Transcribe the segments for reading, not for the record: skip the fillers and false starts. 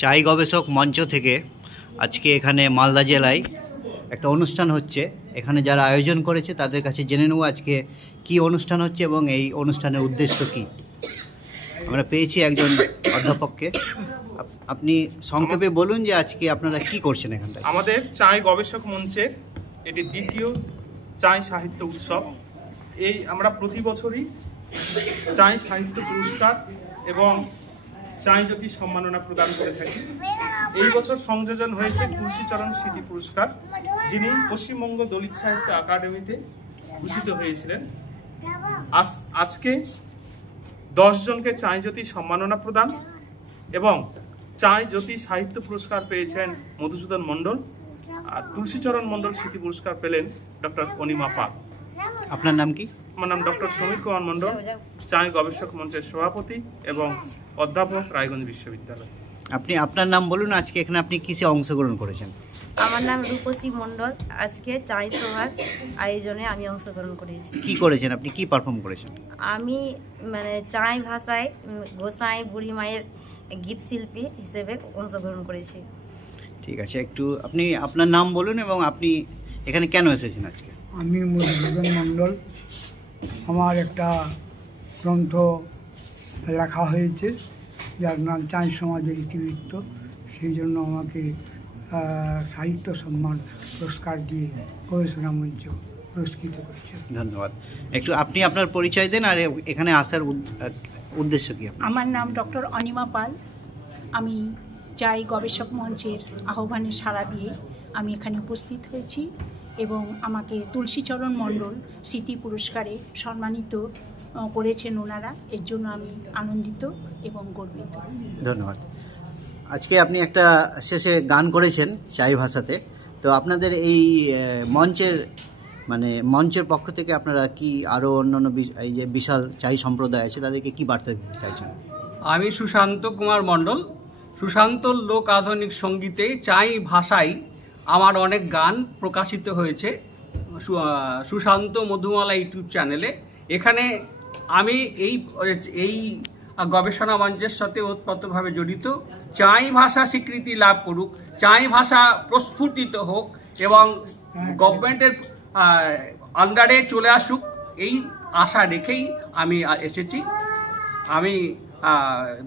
চাই গবেষক মঞ্চ থেকে আজকে এখানে মালদা জেলায় একটা অনুষ্ঠান হচ্ছে। এখানে যারা আয়োজন করেছে তাদের কাছে জেনে নেব আজকে কি অনুষ্ঠান হচ্ছে এবং এই অনুষ্ঠানের উদ্দেশ্য কি। আমরা পেয়েছি একজন অধ্যাপককে। আপনি সংক্ষেপে বলুন যে আজকে আপনারা কি করছেন এখানটায়। আমাদের চাই গবেষক মঞ্চের এটি দ্বিতীয় চাই সাহিত্য উৎসব। এই আমরা প্রতি বছরই চাই সাহিত্য পুরস্কার এবং চাই জ্যোতি সম্মাননা প্রদান করে থাকি। এই বছর সংযোজন হয়েছে তুলসীচরণ স্মৃতি পুরস্কার, যিনি পশ্চিমবঙ্গ দলিত সাহিত্য একাডেমিতে ভূষিত হয়েছিলেন। আজকে 10 জনকে চাই জ্যোতি সম্মাননা প্রদান এবং চাই জ্যোতি সাহিত্য পুরস্কার পেয়েছেন মধুসূদন মণ্ডল, আর তুলসীচরণ মণ্ডল স্মৃতি পুরস্কার পেলেন ডক্টর অনিমা পাল। আপনার নাম কি? আমার নাম ডক্টর সমীর কুমার মণ্ডল, চাই গবেষক মঞ্চের সভাপতি এবং অধ্যাপক, রায়গঞ্জ বিশ্ববিদ্যালয়। আপনি আপনার নাম বলুন, আজকে এখানে আপনি কিসে অংশগ্রহণ করেছেন? আমার নাম রূপসী মণ্ডল। আজকে চাই সভার আয়োজনে আমি অংশগ্রহণ করেছি। কি করেছেন আপনি, কি পারফর্ম করেছেন? আমি চাই ভাষায় গোসাই বুড়ি মায়ের গীত শিল্পী হিসেবে অংশগ্রহণ করেছি। ঠিক আছে, একটু আপনি আপনার নাম বলুন এবং আপনি এখানে কেন এসেছেন আজকে? আমি মধুসূদন মণ্ডল। আমার একটা গ্রন্থ লেখা হয়েছে যার নাম চাই সমাজের ইতিবৃত্ত। সেই জন্য আমাকে সাহিত্য সম্মান পুরস্কার দিয়ে গবেষণা মঞ্চ পুরস্কৃত করেছে। ধন্যবাদ। একটু আপনি আপনার পরিচয় দেন আর এখানে আসার উদ্দেশ্য কি? আমার নাম ডক্টর অনিমা পাল। আমি চাই গবেষক মঞ্চের আহ্বানে সাড়া দিয়ে আমি এখানে উপস্থিত হয়েছি এবং আমাকে তুলসীচরণ মণ্ডল স্মৃতি পুরস্কারে সম্মানিত করেছেন ওনারা। এর জন্য আমি আনন্দিত এবং গর্বিত। ধন্যবাদ। আজকে আপনি একটা শেষে গান করেছেন চাই ভাষাতে, তো আপনাদের এই মঞ্চের পক্ষ থেকে আপনারা কি আরও অন্যান্য এই যে বিশাল চাই সম্প্রদায় আছে তাদেরকে কি বার্তা দিতে চাইছেন? আমি সুশান্ত কুমার মণ্ডল। সুশান্ত লোক আধুনিক সঙ্গীতে চাই ভাষায় আমার অনেক গান প্রকাশিত হয়েছে সুশান্ত মধুমালা ইউটিউব চ্যানেলে। এখানে আমি এই গবেষণা মঞ্চের সাথে ওতপ্রোতভাবে জড়িত। চাই ভাষা স্বীকৃতি লাভ করুক, চাই ভাষা প্রস্ফুটিত হোক এবং গভর্নমেন্টের আন্ডারে চলে আসুক, এই আশা রেখেই আমি এসেছি। আমি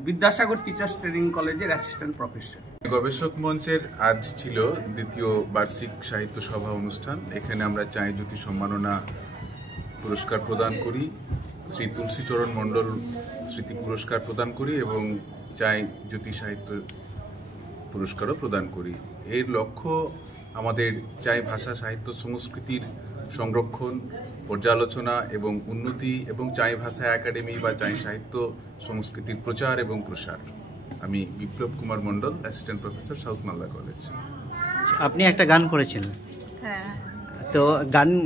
বিদ্যাসাগর টিচার্স ট্রেনিং কলেজের অ্যাসিস্ট্যান্ট প্রফেসর। গবেষক মঞ্চের আজ ছিল দ্বিতীয় বার্ষিক সাহিত্য সভা অনুষ্ঠান। এখানে আমরা চাই জ্যোতি সম্মাননা পুরস্কার প্রদান করি, শ্রী তুলসীচরণ মণ্ডল স্মৃতি পুরস্কার প্রদান করি এবং চাই জ্যোতি সাহিত্য পুরস্কারও প্রদান করি। এর লক্ষ্য আমাদের চাই ভাষা সাহিত্য সংস্কৃতির সংরক্ষণ, পর্যালোচনা এবং উন্নতি এবং চাই ভাষা একাডেমি বা চাই সাহিত্য সংস্কৃতির প্রচার এবং প্রসার। আমি Biplab Kumar Mandal, assistant professor, south Malda college. আপনি একটা গান করেছেন, হ্যাঁ, তো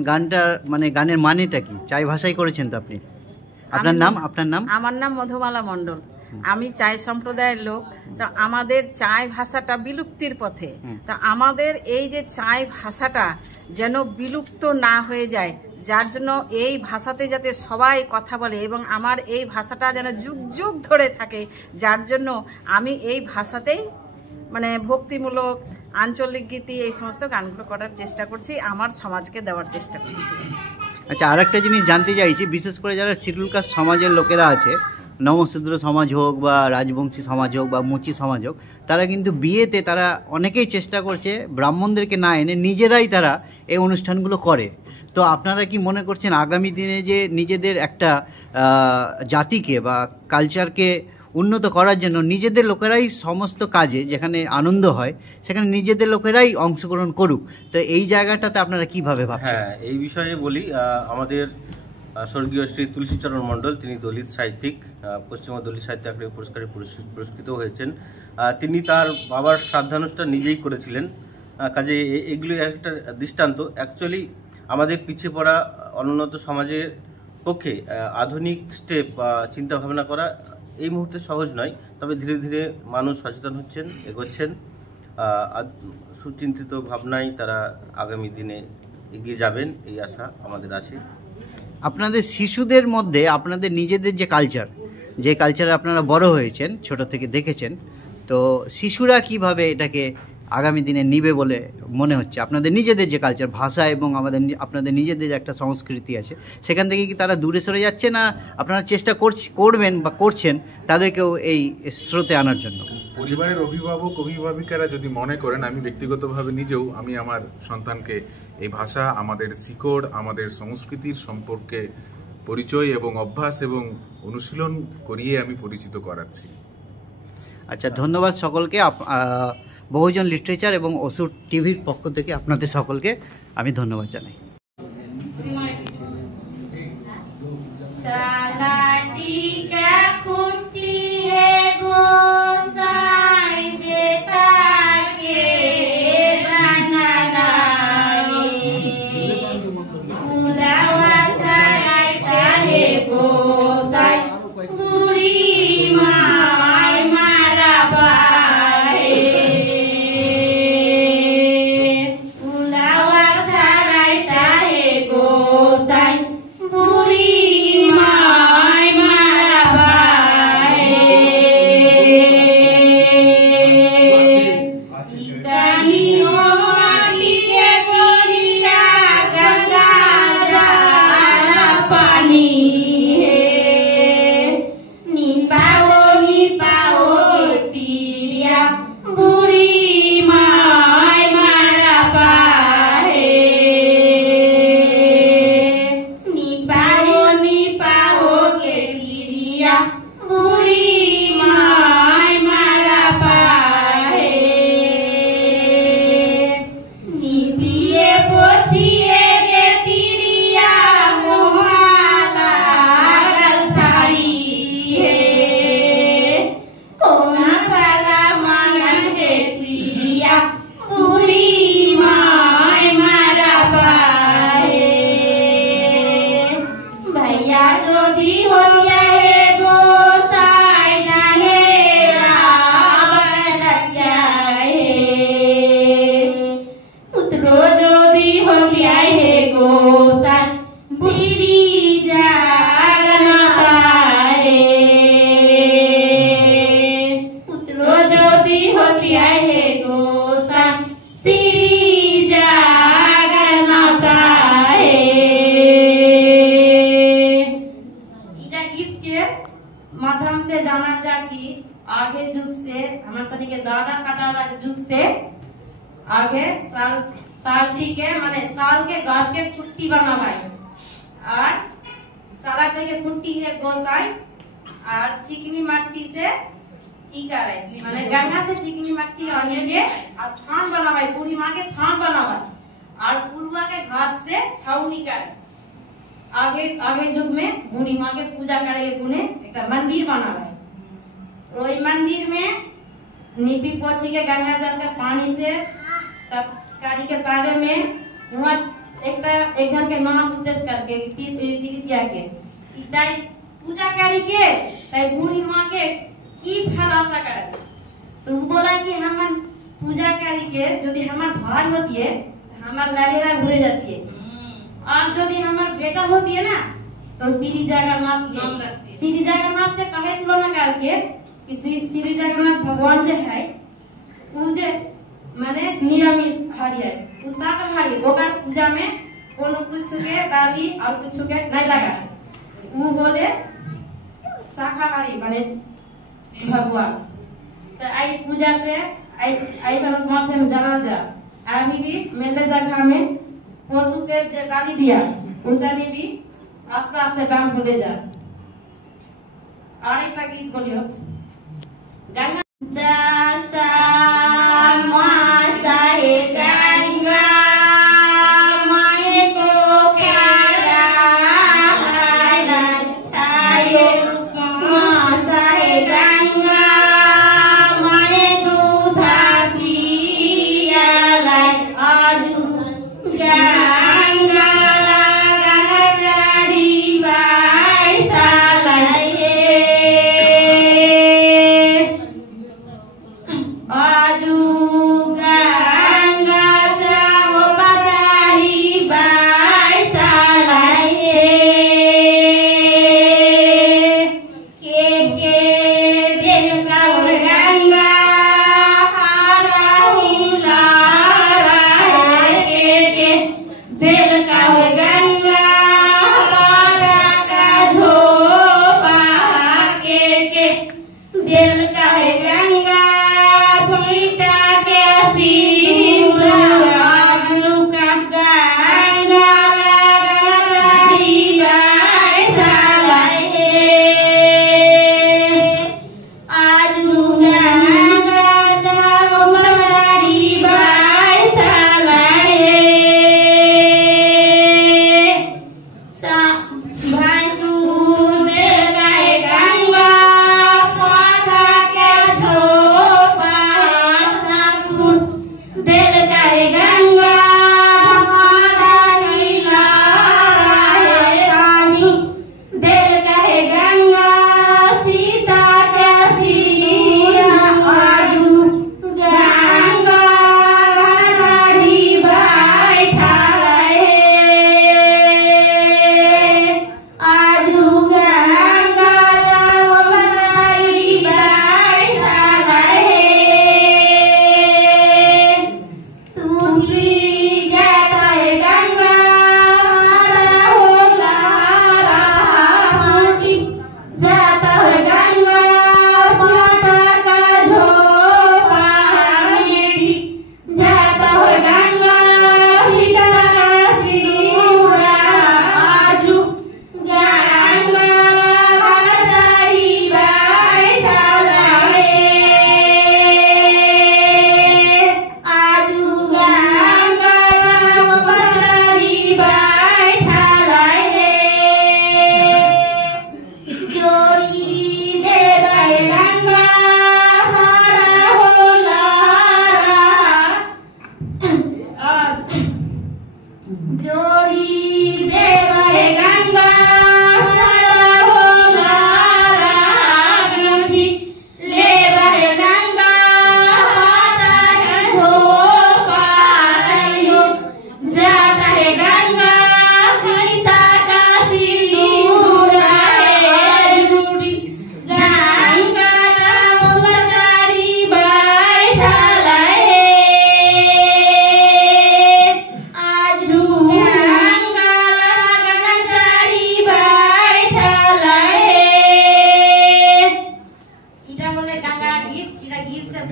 গানটা গানের মানেটা কি? চাই ভাষায় করেছেন তো আপনি? আপনার নাম? আমার নাম মধুমালা মণ্ডল। আমি চাই সম্প্রদায়ের লোক। তো আমাদের চাই ভাষাটা বিলুপ্তির পথে। তো আমাদের এই যে চাই ভাষাটা যেন বিলুপ্ত না হয়ে যায়, যার জন্য এই ভাষাতে যাতে সবাই কথা বলে এবং আমার এই ভাষাটা যেন যুগ যুগ ধরে থাকে, যার জন্য আমি এই ভাষাতেই ভক্তিমূলক আঞ্চলিক গীতি এই সমস্ত গানগুলো করার চেষ্টা করছি, আমার সমাজকে দেওয়ার চেষ্টা করছি। আচ্ছা, আর একটা জিনিস জানতে চাইছি, বিশেষ করে যারা শিডিউল কাস্ট সমাজের লোকেরা আছে, নমশূদ্র সমাজ হোক বা রাজবংশী সমাজ হোক বা মুচি সমাজ হোক, তারা কিন্তু বিয়েতে তারা অনেকেই চেষ্টা করছে ব্রাহ্মণদেরকে না এনে নিজেরাই তারা এই অনুষ্ঠানগুলো করে। তো আপনারা কি মনে করছেন আগামী দিনে যে নিজেদের একটা জাতিকে বা কালচারকে উন্নত করার জন্য নিজেদের লোকেরাই সমস্ত কাজে, যেখানে আনন্দ হয় সেখানে নিজেদের লোকেরাই অংশগ্রহণ করুক, তো এই জায়গাটাতে আপনারা কিভাবে ভাবছেন? হ্যাঁ, এই বিষয়ে বলি। আমাদের স্বর্গীয় শ্রী তুলসীচরণ মণ্ডল, তিনি দলিত সাহিত্যিক, পশ্চিমবঙ্গ দলিত সাহিত্য একাডেমি পুরস্কারে পুরস্কৃত হয়েছেন। তিনি তার বাবার শ্রাদ্ধানুষ্ঠান নিজেই করেছিলেন। কাজে এগুলি একটা দৃষ্টান্ত। অ্যাকচুয়ালি আমাদের পিছিয়ে পড়া অনুন্নত সমাজের পক্ষে আধুনিক স্টেপ বা চিন্তা ভাবনা করা এই মুহূর্তে সহজ নয়, তবে ধীরে ধীরে মানুষ সচেতন হচ্ছেন, এগোচ্ছেন। সুচিন্তিত ভাবনায় তারা আগামী দিনে এগিয়ে যাবেন, এই আশা আমাদের আছে। আপনাদের শিশুদের মধ্যে আপনাদের নিজেদের যে কালচারে আপনারা বড় হয়েছেন, ছোট থেকে দেখেছেন, তো শিশুরা কিভাবে এটাকে আগামী দিনে নিবে বলে মনে হচ্ছে? আপনাদের নিজেদের যে কালচার, ভাষা এবং আপনাদের নিজেদের যে একটা সংস্কৃতি আছে, সেখান থেকে কি তারা দূরে সরে যাচ্ছে, না আপনারা চেষ্টা করবেন বা করছেন তাদেরকেও এই স্রোতে আনার জন্য? পরিবারের অভিভাবক অভিভাবিকারা যদি মনে করেন, আমি ব্যক্তিগতভাবে নিজেও আমি আমার সন্তানকে এই ভাষা, আমাদের শিকড়, আমাদের সংস্কৃতির সম্পর্কে পরিচয় এবং অভ্যাস এবং অনুশীলন করিয়ে আমি পরিচিত করাচ্ছি। আচ্ছা, ধন্যবাদ সকলকে। বহুজন লিটারেচার এবং অসুর টিভির পক্ষ থেকে আপনাদের সকলকে আমি ধন্যবাদ জানাই। माध्यम से जाना जा कि आगे युग से हमारे के दादा का दादा युग से आगे साल के माने साल के गाछ के कुट्टी बना भाई और साला के कुट्टी है गोसाई और चिकनी मट्टी से की करे माने गंगा से चिकनी मट्टी आने के और थान बना भाई बूढ़ी माँ के थान बना भाई और पुरवा के घास से छावनी करे आगे आगे युग में बूढ़ी माँ के पूजा करे गुने एक मंदिर बना है। वही मंदिर में नीपी पोछी के गंगा जल के पानी से तब कारी के पारे में वहाँ एक जन के नाम उद्देश्य करके दिया के इताई पूजा करी के ताई बूढ़ी माँ के की फल आशा करे तो बोला कि हम पूजा करी के यदि हमार भाई होती है हमार लहरा घुरे जाती है और यदि हमार बेटा होती है ना तो श्री जगन्नाथ के कहे तुलना करके कि श्री जगन्नाथ भगवान जो है वो जो माने निरामिष हारी है वो शाकाहारी ओकर पूजा में कोनो कुछ के दाली और कुछ के नहीं लगा वो बोले शाकाहारी माने भगवान तो आई पूजा से आई सब माध्यम जाना जा अभी भी मेले जगह में पशु के गाली दिया उसे भी आस्ते आस्ते काम भूले जा और एक गीत बोलियो गंगा दासा मासा हे गंगा माए को प्यारा छायो मासा हे गंगा माए दूधा पिया लाई आजू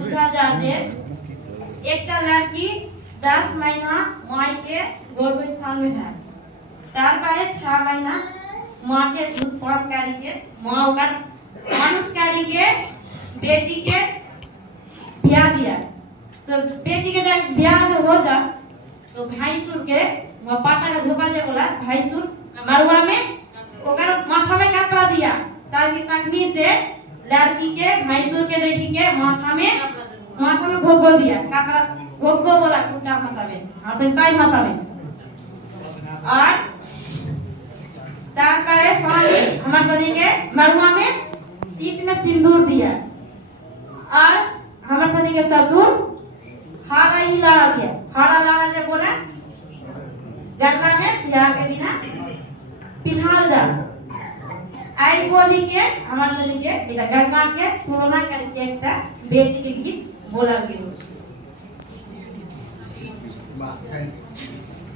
दूसरा जांच है एक लड़की 10 महीना माई के गर्भ स्थान में है तारपरे 6 महीना माँ के दूध पान करी के माँ ओकर मानुष करी के बेटी के ब्याह दिया तो बेटी के जब ब्याह हो जा तो भाई सुर के वो पाटा का झोपा जे बोला भाई सुर मरुआ में ओकर माथा में कपड़ा दिया ताकि तकनी से लड़की के भाई सुर के देखी के माथा में घोघो दिया कपड़ा घोघो बोला कुटा भाषा में और फिर ताई भाषा में और तारपरे स्वामी हमारे सनी के मरुआ में सीत में सिंदूर दिया और हमारे सनी के ससुर हारा ही लड़ा दिया हारा लड़ा जे बोला गंगा में बिहार के बिना पिन्हाल जा आई बोली के हमारे सनी के बेटा गंगा के तुलना करके एक बेटी के गीत बोला गया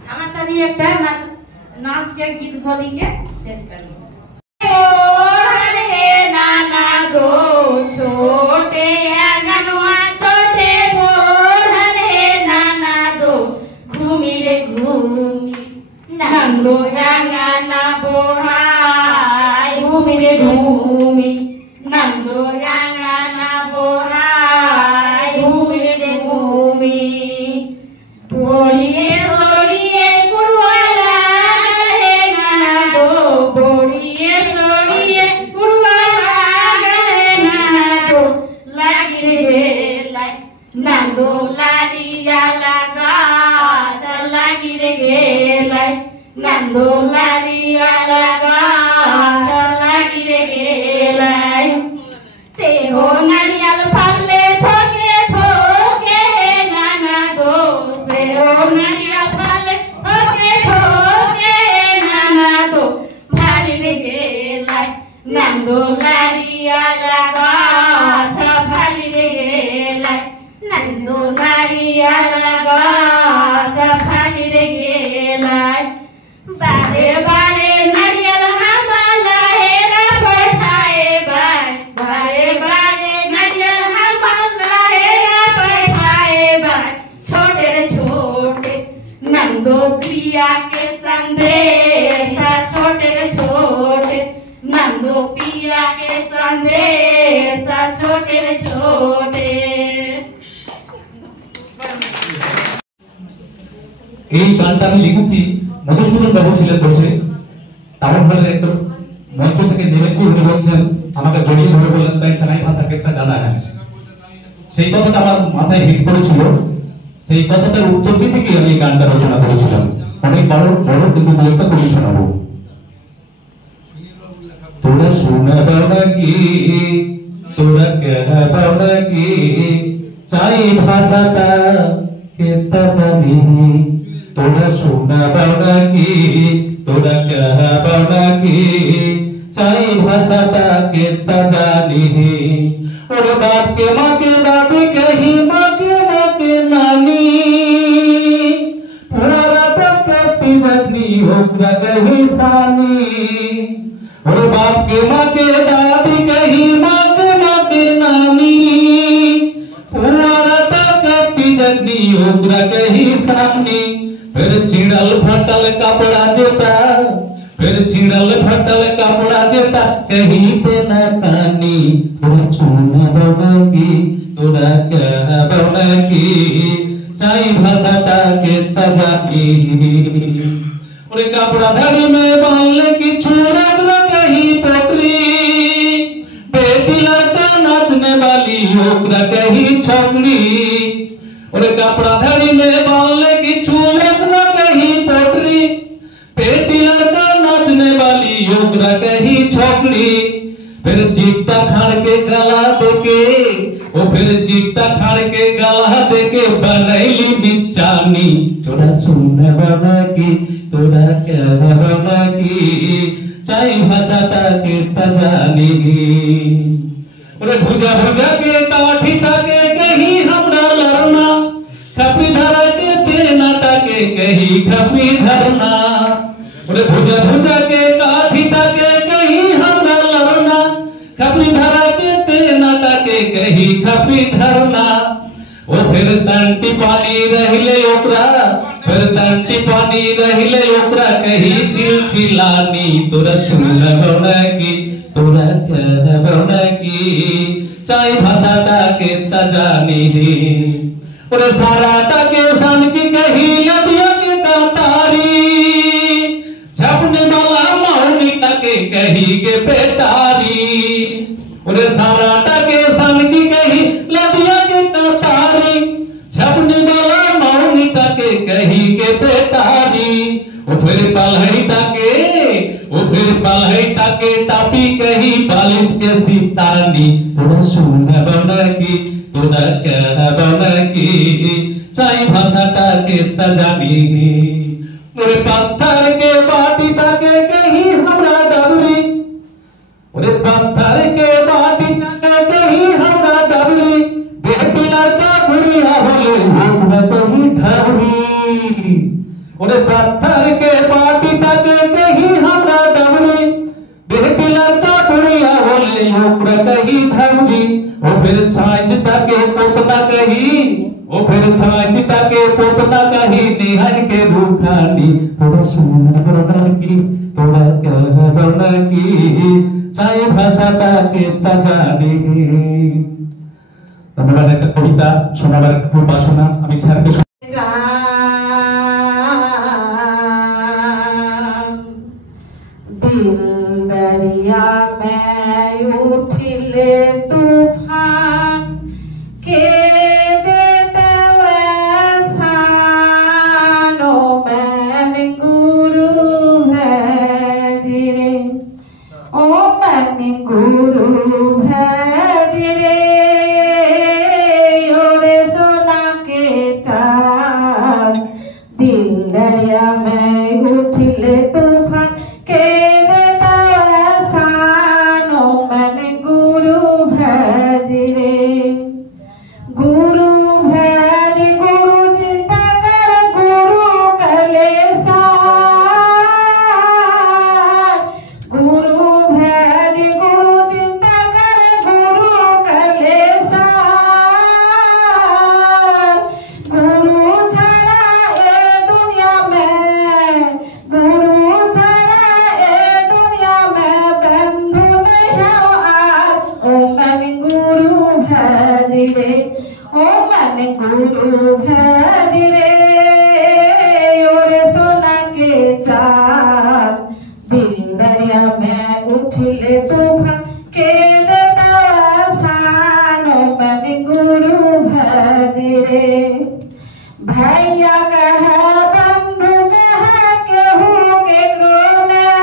हमारे सनी एक नाच के गीत बोली के शेष कर नाना दो छोटे अंगनवा छोटे बोढ़े नाना दो घूमी रे घूमी नंदो अंगना बोहाई घूमी रे घूमी नंदो अंगना बोहाई घूमी रे घूमी बोलिए सोलिए कुड़वाला रे नाना दो बोलिए सोलिए कुड़वाला रे नाना दो लागी रे लाई नंदो लाडिया लगा लागी रे लाई नंदो लाडिया लगा लागी रे लाई से हो नारियल फले ठोके ठोके नाना दो से हो नारियल फले ठोके ठोके नाना दो भाली रे लाई नंदो लाडिया लगा भाली रे लाई नंदो लाडिया लगा भाली रे लाई बारे बारे नारियल हमारा हेरा बैठाए बार बारे बारे नारियल हमारा हेरा बैठाए बार छोटे रे छोटे नंदो सिया के संदेशा छोटे रे छोटे नंदो पिया के संदेशा छोटे रे छोटे এই গানটা আমি লিখেছি মধুসূদন বাবু ছিলেন বসে টাউন হলের একটু মঞ্চ থেকে নেমেছি উনি বলছেন আমাকে জড়িয়ে ধরে বললেন তাই চালাই ভাষা কেটটা জানা হ্যাঁ সেই কথাটা আমার মাথায় হিট করেছিল সেই কথাটার উত্তর দিয়ে থেকে আমি এই গানটা রচনা করেছিলাম অনেক বড় বড় কিন্তু দু একটা করি শোনাবো তোরা শোনাবো নাকি তোরা কেহাবো নাকি চাই ভাষাটা কেতা জানি তোরা শোনাবো নাকি তোরা কেহাবো নাকি চাই ভাষাটা কেতা জানি ওরে বাপকে মাকে দাদি কহি মাকে মাকে নানি পুরা পাকে পিজনি হোগা কহি সানি ওরে বাপকে মাকে দাদি কহি মাকে মাকে নানি পুরা পাকে পিজনি হোগা কহি সানি फिर छिड़ल फटल कपड़ा जेता फिर छिड़ल फटल कपड़ा जेता कहीं पे न कानी तोरा सुना बना तोरा क्या बना की चाई भाषाटा के तजानी ओरे कपड़ा धड़ी में बांधले की छोड़ा कहीं पोटरी बेटी लड़का नाचने वाली ओकरा कहीं छोकरी ओरे कपड़ा धड़ी में बांधले की छोड़ा कहीं पोटरी बेटी लड़का नाचने वाली ओकरा कहीं छोकरी फिर चिपटा खाड़ के गला देके ओ फिर चिपटा खाड़ के गला देके बनैली बिचानी तोरा सुना बना की तोरा क्या बना की चाई भाषाटा के तजानी ओरे भुजा भुजा के काठी ताके कहीं हमरा लड़ना खपी धरा के तेना ताके कहीं खपी धरना ओरे भुजा भुजा के काठी ताके कहीं हमरा लड़ना खपी धरा के तेना ताके कहीं खपी धरना ओ फिर तंटी पानी रहिले ओकरा, फिर तंटी पानी रहिले ओकरा कही चिलचिलानी तोरा सुनबो की, तोरा कहबो की चाय भाषाटा के तजानी दी। और साराटा के सन की कही नदिया के तारी, छपने वाला मौनी के कही के बेटारी। और साराटा के सन की कही नदिया के तारी, छपने वाला मौनी के कही के बेटारी। ओ फिर पलहैटा के टापी कही बालिश के सितानी तोरा सुनबो की, तोरा कहबो की चाय भाषाटा के तजानी। मोरे पत्थर के बाटीटा के कही हमरा डबरी, ओरे पत्थर के बाटीटा के कही हमरा डबरी। बेटिया का गुड़िया होले हमरा कही ढबरी। ओरे पत्थर के बाटीटा के कही हमरा डबरी। बेटिया का गुड़िया होले हमरा कही ढबरी। ओ फिर छाछटा के पोपना कही, ओ फिर छाछटा के पोपना कही निहर के रूखानी तोरा सुनबो की, तोरा कहबो की चाय भाषाटा के तजानी। ধন্যবাদ। একটা কবিতা শোনাবার একটু বাসনা আমি স্যারকে दिल दरिया में उठिले तूफान के देते वैसानो मन गुरु है जिरे, ओ मन गुरु है जिरे। ओरे सोना के चार दिल दरिया में उठिले तूफान के देता वैसानो मन गुरु भज रे। गुरु भज गुरु चिंता कर गुरु कलेसार। गुरु भज गुरु चिंता कर गुरु कलेसार। गुरु छड़ा ए दुनिया में, गुरु छड़ा ए दुनिया में बंधु नहीं आर। ओ मन गुरु भज रे, ओ मन गुरु भज रे। ओरे सोना के चार दिल दरिया में उठले तूफान के देता वैसानो मन गुरु भज रे। भैया कह बंधु कह केहू केकरो नहीं।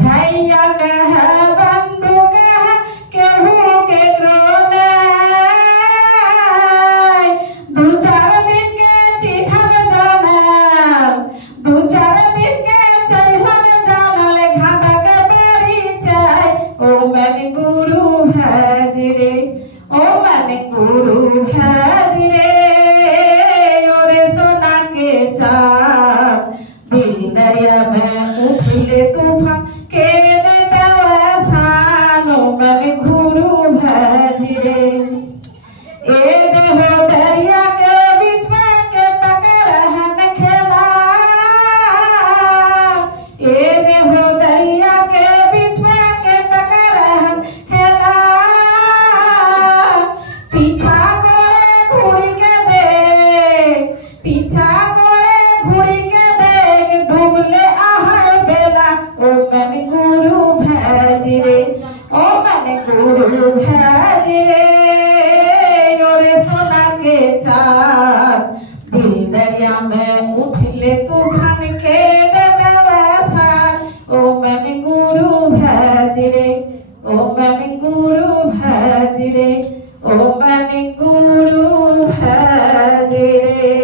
भैया कह बंधु कह केहू केकरो नहीं। दू चार दिन के चिन्हल जानल, दू चार दिन के चढ़ल जानल घाटा के परिचय। ओ मन गुरु भज रे, ओ मन गुरु भज रे। ओरे सोना के चार दिल दरिया में उठले तूफान के देता वैसानो मन गुरु भज रे। ए देहो दरिया के बीच में के तक रहन खेला। ए देहो दरिया के बीच में के तक रहन खेला। पीछा गोरे घुड़ी के देख, पीछा गोरे घुड़ी के देख डूबले आहर बेला। ओ मन गुरु भज रे, ओ मन गुरु भज रे। ओरे सोना के चार दिल दरिया में उठले तूफान के देता वैसान। ओ मन गुरु भज रे, ओ मन गुरु भज रे, ओ मन गुरु भज रे।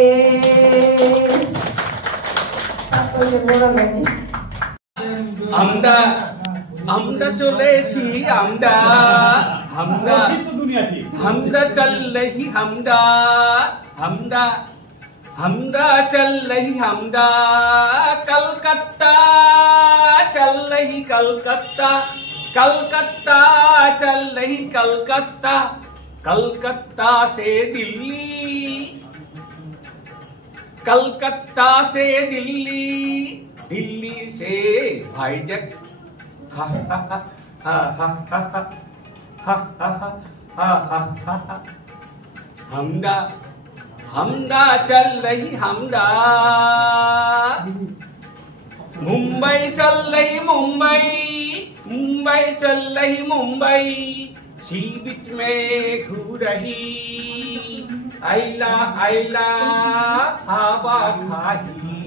सबको ये बोला मैंने। আমরা চলেছি আমরা চল रही আমরা चल रही कलकत्ता चल रही कलकत्ता चल रही कलकत्ता कलकत्ता से दिल्ली, कलकत्ता से दिल्ली, दिल्ली से भाईजक, हा हा हा हा हा हा हा हा हा हा। हमदा हमदा चल रही हमदा, मुंबई चल रही मुंबई, मुंबई चल रही मुंबई, सी बीच में घूम रही, आइला आइला हवा खाही,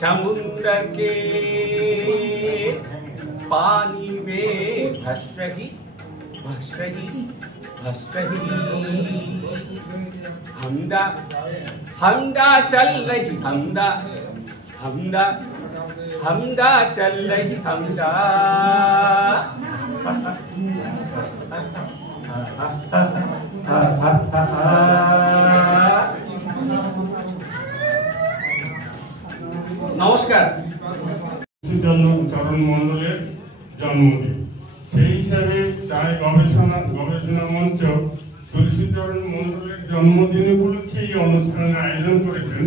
समुद्र के पानी में भस रही भस रही भस रही। हमदा हमदा चल रही हमदा, हमदा हमदा चल रही हमदा। নমস্কার। চরণ মণ্ডলের জন্মদিন, সেই হিসাবে চায় গবেষণা মঞ্চ তুলসীচরণ মণ্ডলের জন্মদিন উপলক্ষে এই অনুষ্ঠানের আয়োজন করেছেন।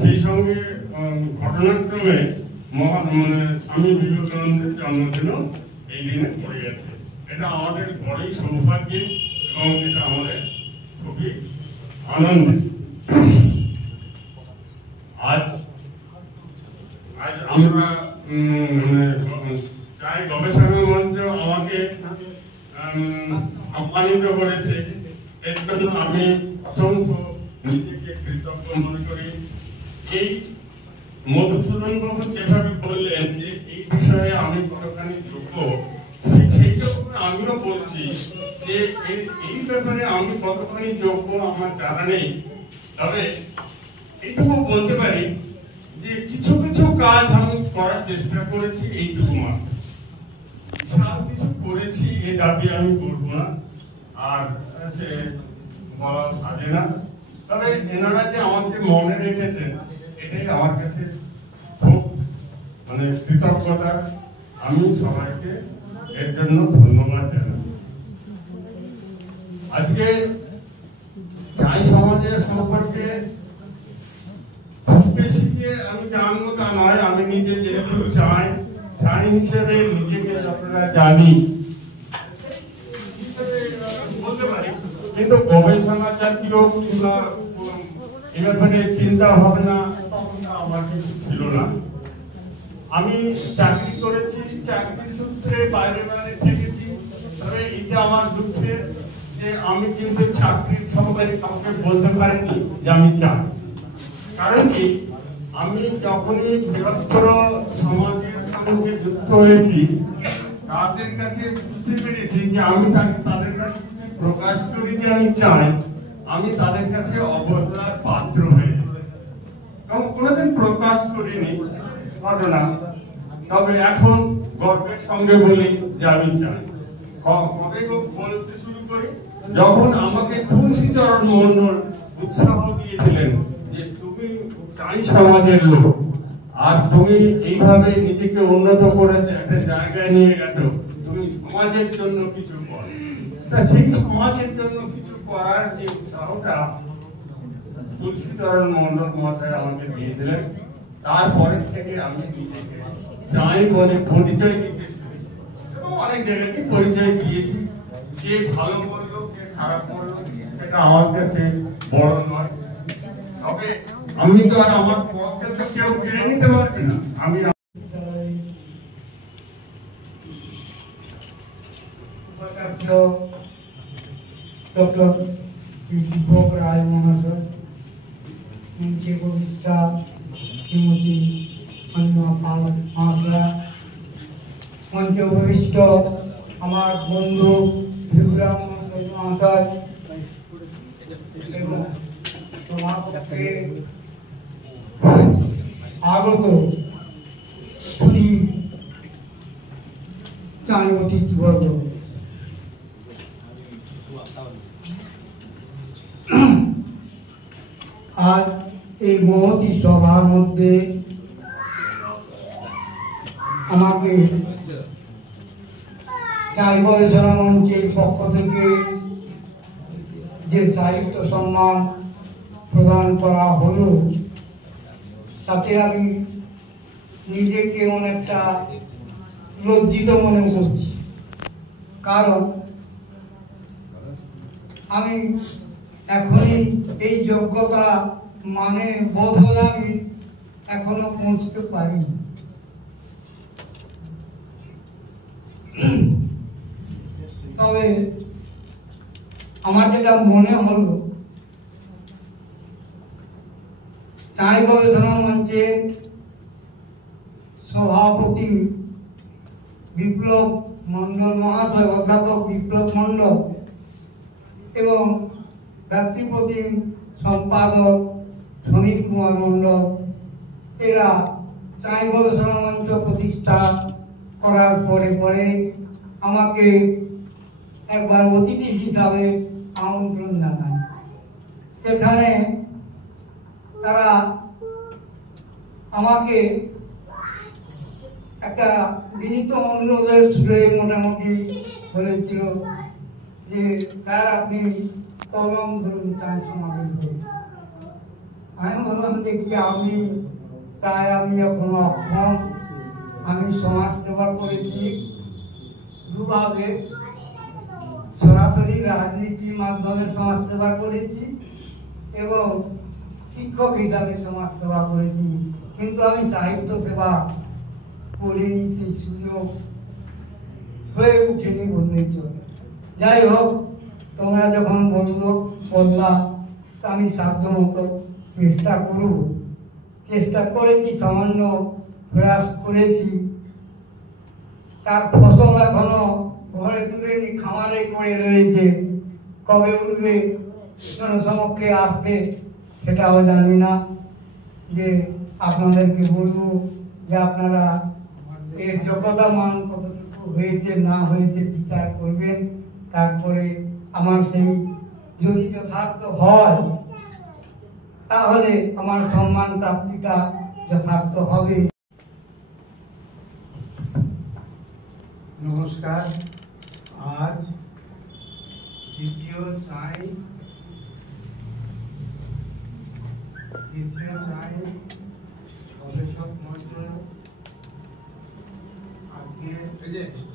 সেই সঙ্গে ঘটনাক্রমে স্বামী বিবেকানন্দের জন্মদিনও এই দিনে পড়ে গেছে। এটা আমাদের বড়ই সৌভাগ্য এবং এটা আমাদের খুবই আনন্দের। আজ আমরা চাই গবেষণা মঞ্চ আমাকে সম্মানিত করেছে, এর জন্য আমি অসংখ্য নিজেকে কৃতজ্ঞ মনে করি। এই মধুসূদন বাবু যেভাবে বললেন যে এই বিষয়ে আমি কতখানি যোগ্য, সেই জন্য আমিও বলছি যে এই ব্যাপারে আমি কতখানি যোগ্য আমার জানা নেই। তবে এইটুকু বলতে পারি যে কিছু কিছু কাজ আমি করার চেষ্টা করেছি, এইটুকু মাত্র। সব কিছু করেছি এ দাবি আমি করব না, আর সে বলা সাজে না। তবে এনারা যে আমাকে মনে রেখেছেন এটাই আমার কাছে খুব কৃতজ্ঞতা। আমি সবাইকে এর জন্য ধন্যবাদ জানাচ্ছি। আজকে চাই সমাজের সম্পর্কে খুব বেশি যে আমি জানবো তা নয়। আমি নিজে যেহেতু চাই হিসেবে নিজেকে যতটা জানি বলতে পারি, কিন্তু গবেষণা জাতীয় কিংবা এ ব্যাপারে চিন্তা ভাবনা আমার কিছু ছিল না। আমি চাকরি করেছি, চাকরির সূত্রে বাইরে বাইরে থেকেছি। তবে এটা আমার দুঃখের যে আমি কিন্তু চাকরির সম্পর্কে কাউকে বলতে পারিনি যে আমি চাই। কারণ কি, আমি যখনই বৃহত্তর সমাজের সঙ্গে যুক্ত হয়েছি তাদের কাছে বুঝতে পেরেছি যে আমি তাদের কাছে প্রকাশ করি যে আমি চাই, আমি তাদের কাছে অবহেলার পাত্র হয়ে এবং কোনোদিন প্রকাশ করিনি ঘটনা। তবে এখন গর্বের সঙ্গে বলি যে আমি চাই। কবে বলতে শুরু করি, যখন আমাকে তুলসীচরণ মণ্ডল উৎসাহ দিয়েছিলেন যে তুমি চাই সমাজের লোক, আর তুমি এইভাবে নিজেকে উন্নত করেছো, একটা জায়গায় নিয়ে গেছো, তুমি সমাজের জন্য কিছু করো। তা সেই সমাজের জন্য কিছু করার যে উৎসাহটা তুলসীচরণ মণ্ডল মহাশয় আমাকে দিয়েছিলেন, তারপরে থেকে আমি নিজেকে চাই বলে পরিচয় দিতে শুরু এবং অনেক জায়গাতে পরিচয় দিয়েছি। কে ভালো বললো কে খারাপ বললো সেটা আমার কাছে বড় নয়। তবে আমি তো আর আমার পক্ষে তো কেউ কেড়ে নিতে পারবে না। আমি ডক্টর দীপক রায় মহাশয়, মঞ্চে উপবিষ্টা শ্রীমতী অনিমা পাল মহাশয়া, মঞ্চে উপবিষ্ট আমার বন্ধু বিভূরাম মহাশয় এবং তোমার পক্ষে আগত খুবই চাই অতিথিবর্গ, আজ এই মহতী সভার মধ্যে আমাকে চাই গবেষণা মঞ্চের পক্ষ থেকে যে সাহিত্য সম্মান প্রদান করা হলো তাতে আমি নিজেকে অনেকটা লজ্জিত মনে করছি, কারণ আমি এখনই এই যোগ্যতা মানে বোধ হয় আমি এখনো পৌঁছতে পারিনি। তবে আমার যেটা মনে হলো, চাই গবেষণা মঞ্চের সভাপতি বিপ্লব মন্ডল মহাশয়, অধ্যাপক বিপ্লব মন্ডল এবং ব্যক্তিপতি সম্পাদক সমীর কুমার মন্ডল, এরা চাই গবেষণা মঞ্চ প্রতিষ্ঠা করার পরে পরে আমাকে একবার অতিথি হিসাবে আমন্ত্রণ জানায়। সেখানে তারা আমাকে একটা বিনীত অনুরোধের সুরে মোটামুটি বলেছিল যে স্যার আপনি কলম ধরুন, চাই সমাবেশ করুন। আমি বললাম যে কি আমি তাই আমি এখন অক্ষম। আমি সমাজ সেবা করেছি দুভাবে, সরাসরি রাজনীতির মাধ্যমে সমাজ সেবা করেছি এবং শিক্ষক হিসাবে সমাজ সেবা করেছি, কিন্তু আমি সাহিত্য সেবা করিনি, সেই সুযোগ হয়ে উঠেনি বললেই চলে। যাই হোক, তোমরা যখন বললা আমি সাধ্য মতো চেষ্টা করব, চেষ্টা করেছি, সামান্য প্রয়াস করেছি। তার ফসল এখনো ঘরে তুলেনি, খামারে পড়ে রয়েছে। কবে উঠবে, জনসমক্ষে আসবে সেটাও জানি না। যে আপনাদেরকে বলবো যে আপনারা এর যোগ্যতা মান কতটুকু হয়েছে না হয়েছে বিচার করবেন, তারপরে আমার সেই যদি যথার্থ হয় তাহলে আমার সম্মান প্রাপ্তিটা যথার্থ হবে। নমস্কার। আজ দ্বিতীয় চাই গবেষক মঞ্চ আজকে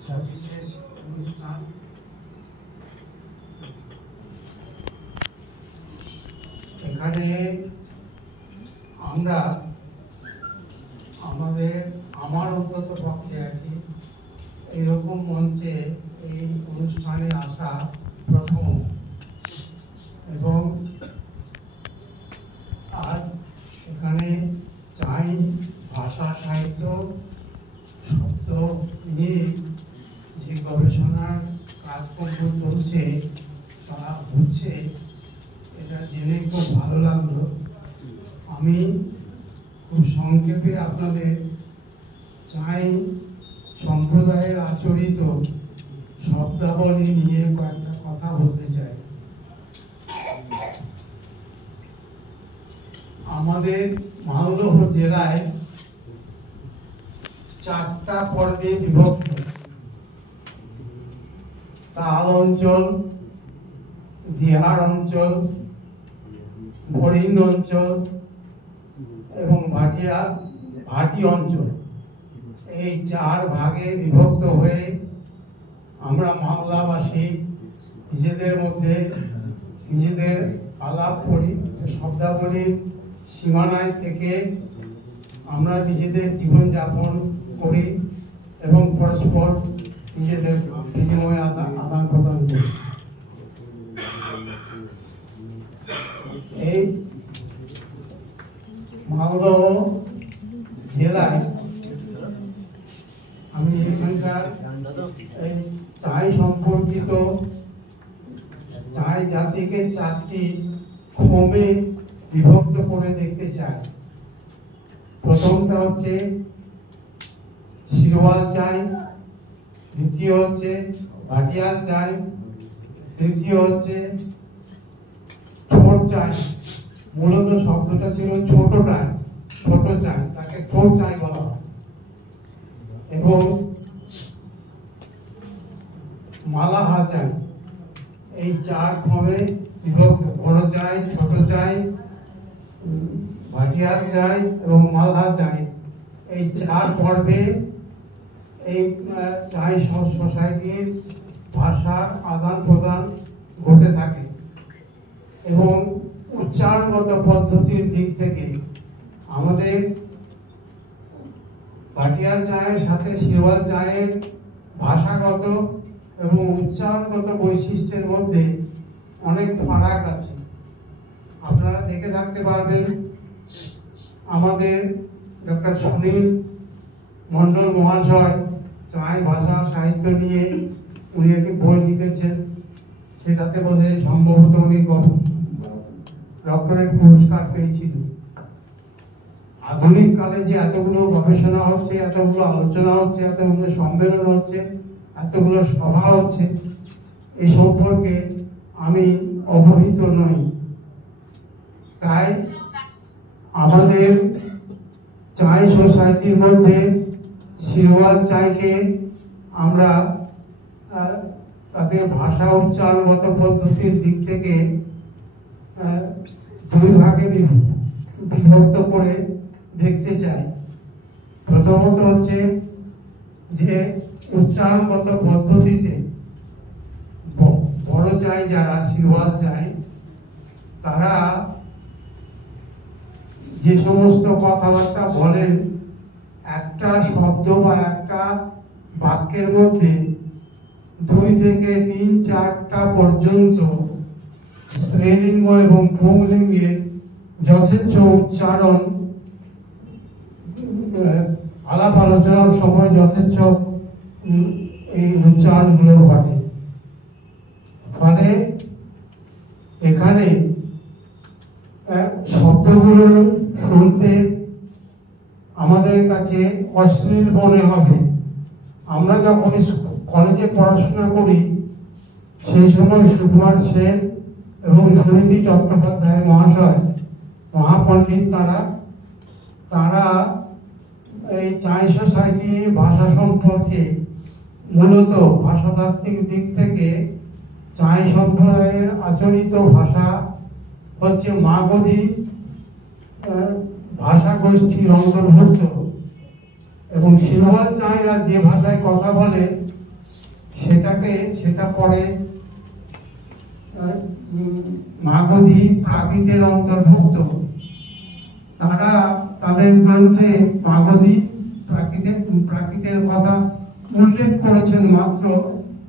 সবিশেষ অনুষ্ঠান। এখানে আমরা আমার অন্তত পক্ষে আর কি এইরকম মঞ্চে এই অনুষ্ঠানে আসা প্রথম, এবং আজ এখানে চাই ভাষা সাহিত্য শব্দ নিয়ে যে গবেষণার কাজকর্ম চলছে তা হচ্ছে, এটা জেনে খুব ভালো লাগলো। আমি খুব সংক্ষেপে আপনাদের চাই সম্প্রদায়ের আচরিত শব্দাবলী নিয়ে কয়েকটা কথা বলতে চাই। আমাদের মালদহ জেলায় 4টা পর্বে বিভক্ত। তাল অঞ্চল, দিহার অঞ্চল, বরিন্দ অঞ্চল এবং ভাটি অঞ্চল। এই 4 ভাগে বিভক্ত হয়ে আমরা মামলাবাসী নিজেদের মধ্যে নিজেদের আলাপ করি, শব্দাবলীর সীমানায় থেকে আমরা নিজেদের জীবনযাপন করি এবং পরস্পর নিজেদের বিনিময় আদান প্রদান করি। এই মালদহ জেলায় আমি এখানকার চাই সম্পর্কিত চাই জাতিকে 4টি ক্রমে বিভক্ত করে দেখতে চাই। প্রথমটা হচ্ছে শিরোয়াল চাই, দ্বিতীয় হচ্ছে ভাটিয়াল চাই, তৃতীয় হচ্ছে ছোট চাই। মূলত শব্দটা ছিল ছোট চাই, তাকে ছোট চাই বলা হয়। এবং মালাহা চাই, এই 4 ফর্মে বিভক্ত: বড় চাই, ছোট চাই, ভাটিয়ার চাই এবং মালহা চাই। এই 4 পর্বে এই চাই সোসাইটির ভাষার আদান প্রদান ঘটে থাকে এবং উচ্চারণগত পদ্ধতির দিক থেকে আমাদের ভাটিয়ার চায়ের সাথে শিরওয়াল চায়ের ভাষাগত এবং উচ্চারণগত বৈশিষ্ট্যের মধ্যে অনেক ফারাক আছে। আপনারা দেখে থাকতে পারবেন আমাদের ডক্টর সুনীল মণ্ডল মহাশয় চাই ভাষা সাহিত্য নিয়ে উনি একটি বই লিখেছেন, সেটাতে বোধহয় সম্ভবত উনি ডক্টরেট পুরস্কার পেয়েছিলেন। আধুনিক কালে যে এতগুলো গবেষণা হচ্ছে, এতগুলো আলোচনা হচ্ছে, এতগুলো সম্মেলন হচ্ছে, এতগুলো সভা হচ্ছে, এই সম্পর্কে আমি অবহিত নই। তাই আমাদের চাই সোসাইটির মধ্যে শিরওয়াল চাইকে আমরা তাদের ভাষা উচ্চারণগত পদ্ধতির দিক থেকে 2 ভাগে বিভক্ত করে দেখতে চাই। প্রথমত হচ্ছে যে উচ্চারণগত পদ্ধতিতে বড় চাই যারা শিরওয়াল চাই তারা যে সমস্ত কথাবার্তা বলেন, একটা শব্দ বা একটা বাক্যের মধ্যে 2 থেকে 3-4টা পর্যন্ত স্ত্রীলিঙ্গ এবং পুংলিঙ্গের যথেচ্ছ উচ্চারণ আলাপ আলোচনার সময় যথেচ্ছ এই উচ্চারণগুলো ঘটে। ফলে এখানে শব্দগুলো শুনতে আমাদের কাছে অশ্লীল মনে হবে। আমরা যখন কলেজে পড়াশোনা করি সেই সময় সুকুমার সেন এবং সুনীতি চট্টোপাধ্যায় মহাশয় মহাপণ্ডিত তারা এই চাই সোসাইটি ভাষা সম্পর্কে মূলত ভাষাতাত্ত্বিক দিক থেকে চাই সম্প্রদায়ের আচরিত ভাষা হচ্ছে মাগধী ভাষা গোষ্ঠীর অন্তর্ভুক্ত এবং শিরওয়াল চাইরা যে ভাষায় কথা বলে সেটা পরে মাগধী প্রাকৃতের অন্তর্ভুক্ত। তারা তাদের গ্রন্থে মাগধী প্রাকৃতের কথা উল্লেখ করেছেন মাত্র,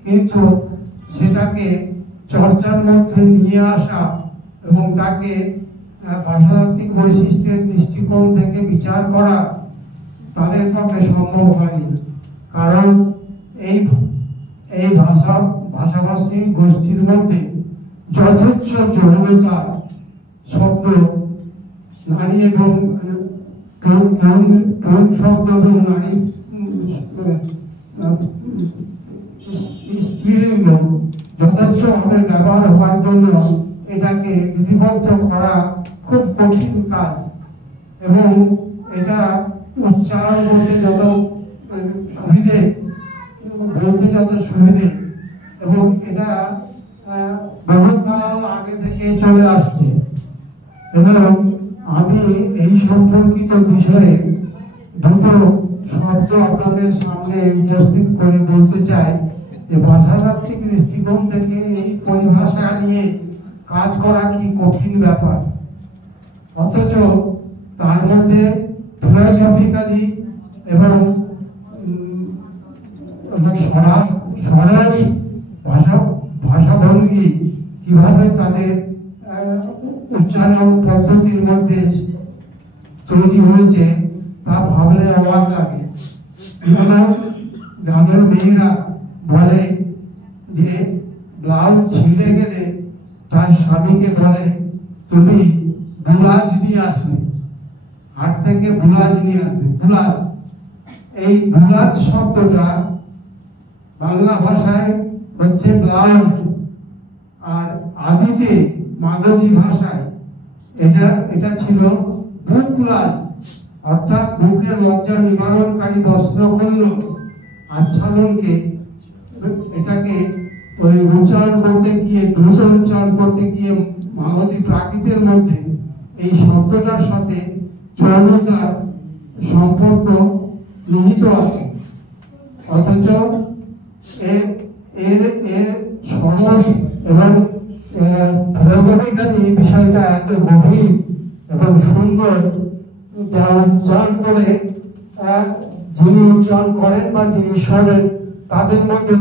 কিন্তু সেটাকে চর্চার মধ্যে নিয়ে আসা এবং তাকে ভাষাতাত্ত্বিক বৈশিষ্ট্যের দৃষ্টিকোণ থেকে বিচার করা তাদের পক্ষে সম্ভব হয়নি। কারণ এই ভাষাভাষী গোষ্ঠীর মধ্যে যথেচ্ছ যৌনতা শব্দ, নারী এবং শব্দ এবং নারী স্ত্রীলিঙ্গ যথেচ্ছভাবে ব্যবহার হওয়ার জন্য এটাকে লিপিবদ্ধ করা খুব কঠিন কাজ এবং এটা উচ্চারণ করতে যত সুবিধে, বলতে যত সুবিধে এবং এটা বহুত কাল আগে থেকে চলে আসছে। এবং আমি এই সম্পর্কিত বিষয়ে 2টো শব্দ আপনাদের সামনে উপস্থিত করে বলতে চাই যে ভাষাতাত্ত্বিক দৃষ্টিকোণ থেকে এই পরিভাষা নিয়ে কাজ করা কি কঠিন ব্যাপার, অথচ তার মধ্যে ফিলোসফিক্যালি এবং সরস ভাষাভঙ্গি কিভাবে তাদের উচ্চারণ পদ্ধতির মধ্যে তৈরি হয়েছে তা ভাবলে অবাক লাগে। গ্রামের মেয়েরা বলে যে ব্লাউজ ছিঁড়ে গেলে তার স্বামীকে বলে তুমি বুলাজ নিয়ে আসবে, হাট থেকে বুলাজ নিয়ে আসবে। বুলাজ, এই বুলাজ শব্দটা বাংলা ভাষায় হচ্ছে ব্লাউজ, আর আদিতে মাগধী ভাষায় এটা ছিল বুকলাজ, অর্থাৎ বুকের লজ্জা নিবারণকারী বস্ত্রখণ্ড আচ্ছাদনকে এটাকে ওই উচ্চারণ করতে গিয়ে, দ্রুত উচ্চারণ করতে গিয়ে মাগধী প্রাকৃতের মধ্যে এই শব্দটার সাথে যৌনতার সম্পর্ক নিহিত আছে, অথচ এর সরস এবং ফিলোসফিক্যালি বিষয়টা এত গভীর এবং সুন্দর, যা উচ্চারণ করে যিনি উচ্চারণ করেন বা যিনি শোনেন তাদের মধ্যে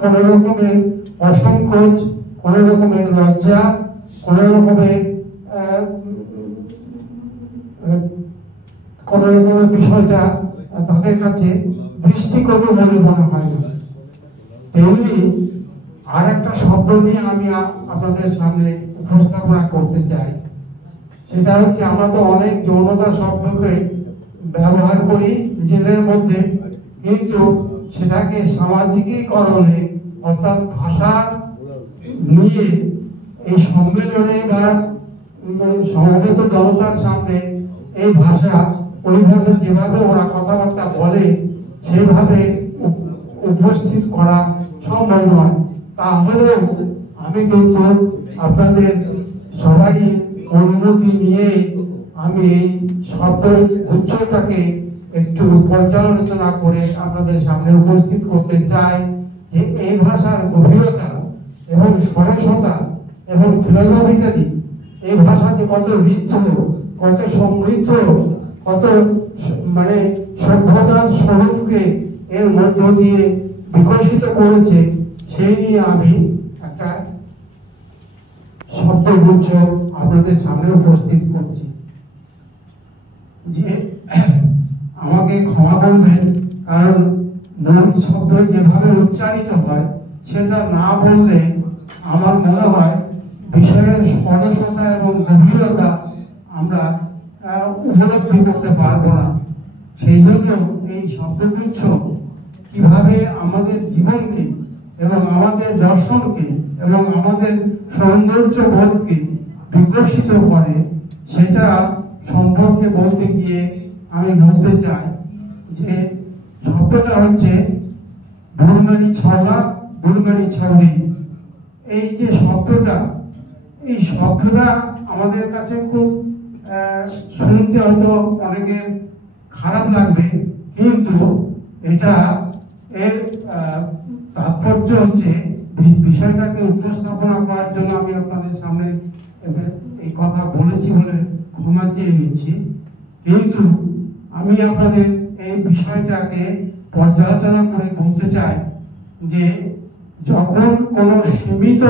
কোনো রকমের অসংকোচ, কোনো রকমের লজ্জা, কোনো রকমের বিষয়টা তাদের কাছে দৃষ্টিকটু বলে মনে হয় না। তেমনি আর একটা শব্দ নিয়ে আমি আপনাদের সামনে উপস্থাপনা করতে চাই, সেটা হচ্ছে আমরা তো অনেক যৌনতা শব্দকে ব্যবহার করি নিজেদের মধ্যে, কিন্তু সেটাকে সামাজিকীকরণে অর্থাৎ ভাষা নিয়ে এই সম্মেলনে বা সমবেত জনতার সামনে এই ভাষা ওইভাবে যেভাবে ওরা কথাবার্তা বলে সেভাবে উপস্থিত করা সম্ভব নয়। তাহলেও আমি কিন্তু আপনাদের সবারই অনুমতি নিয়ে আমি এই শব্দ উচ্চটাকে একটু পর্যালোচনা করে আপনাদের সামনে উপস্থিত করতে চাই যে এই ভাষার গভীরতা এবং সরসতা এবং ফিলোসফিক্যালি এই ভাষা যে কত রিচ, কত সমৃদ্ধ, কত মানে সভ্যতার স্বরূপকে এর মধ্য দিয়ে বিকশিত করেছে, সেই নিয়ে আমি একটা শব্দগুচ্ছ আপনাদের সামনে উপস্থিত করছি। যে আমাকে ক্ষমা করবেন, কারণ মূল শব্দ যেভাবে উচ্চারিত হয় সেটা না বললে আমার মনে হয় বিষয়ের সরসতা এবং গভীরতা আমরা উপলব্ধি করতে পারবো না। সেই জন্য এই শব্দগুচ্ছ কিভাবে আমাদের জীবনকে এবং আমাদের দর্শনকে এবং আমাদের সৌন্দর্য বোধকে বিকশিত করে সেটা সম্পর্কে বলতে গিয়ে আমি বলতে চাই যে শব্দটা হচ্ছে বুড়গানি ছড়া, বুড়গানি ছড়ি। এই যে শব্দটা, এই শব্দটা আমাদের কাছে খুব শুনতে হয়তো অনেকের খারাপ লাগবে, কিন্তু এটা এর তাৎপর্য হচ্ছে বিষয়টাকে উপস্থাপনা করার জন্য আমি আপনাদের সামনে এই কথা বলেছি বলে ক্ষমা চেয়ে নিচ্ছি। কিন্তু আমি আপনাদের এই বিষয়টাকে পর্যালোচনা করে বলতে চাই যে যখন কোনো সীমিত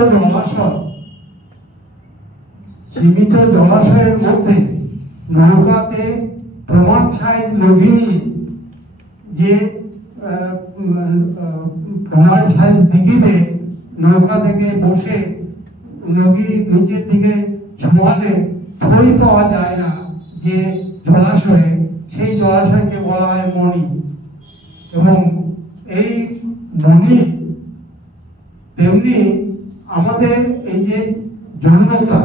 জলাশয়ের মধ্যে নৌকাতে প্রমাণ সাইজ লগি নিয়ে যে প্রমাণ সাইজ দিঘিতে নৌকা থেকে বসে লগি নিচের দিকে ছোঁয়ালে ফই পাওয়া যায় না যে জলাশয়ে, সেই জলাশয়কে বলা হয় মণি। এবং এই মণি তেমনি আমাদের এই যে যৌনতা,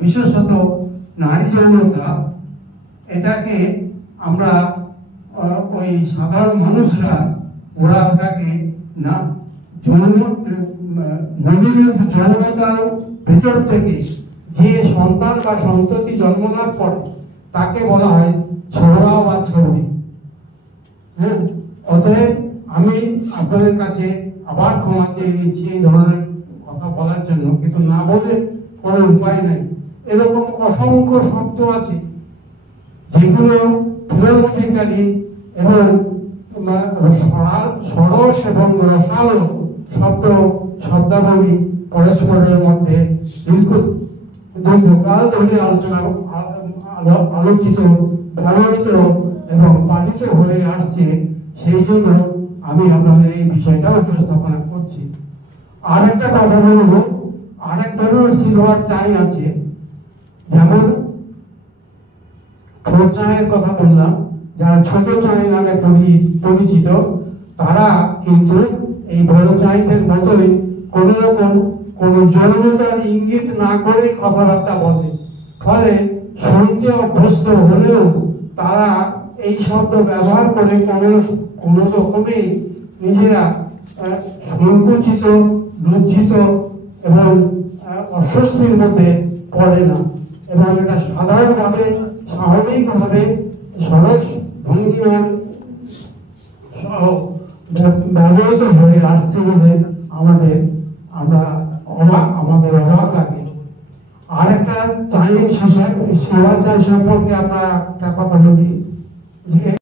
বিশেষত নারী যৌনতা, এটাকে আমরা ওই সাধারণ মানুষরা ওরা ওটাকে না যৌনতার ভেতর থেকে যে সন্তান বা সন্ততি জন্ম লাভ করে তাকে বলা হয় ছোড়া বা ছড়ি। হ্যাঁ, অতএব আমি আপনাদের কাছে আবার ক্ষমা চেয়ে নিচ্ছি এই ধরনের কথা বলার জন্য, কিন্তু না বলে কোনো উপায় নেই। এরকম অসংখ্য শব্দ আছে যেগুলো ফিলোসফিক্যালি এবং সরস এবং রসালো শব্দাবলী পরস্পরের মধ্যে দীর্ঘকাল ধরে আলোচিত, ব্যবহৃত এবং পালিত হয়ে আসছে। সেই জন্য আমি আপনাদের এই বিষয়টা উপস্থাপনা করছি। আর একটা কথা বলবো, আরেক ধরনের সিলভার চাই আছে, যেমন ছোট চায়ের কথা বললাম, যারা ছোট চাই নামে পরিচিত, তারা কিন্তু এই বড় চাইদের মতোই কোন রকম কোন যৌনতার ইঙ্গিত না করে কথাবার্তা বলে, ফলে শুনতে অভ্যস্ত হলেও তারা এই শব্দ ব্যবহার করে কোন রকমে নিজেরা সংকুচিত লজ্জিত এবং অস্বস্তির মধ্যে পড়ে না, এবং এটা সাধারণভাবে স্বাভাবিকভাবে সরস ভঙ্গিমার ব্যবহৃত হয়ে আসছে বলে আমাদের অবাক লাগে। আর একটা চাই সেবা চাই সম্পর্কে আমরা একটা কথা বলি যে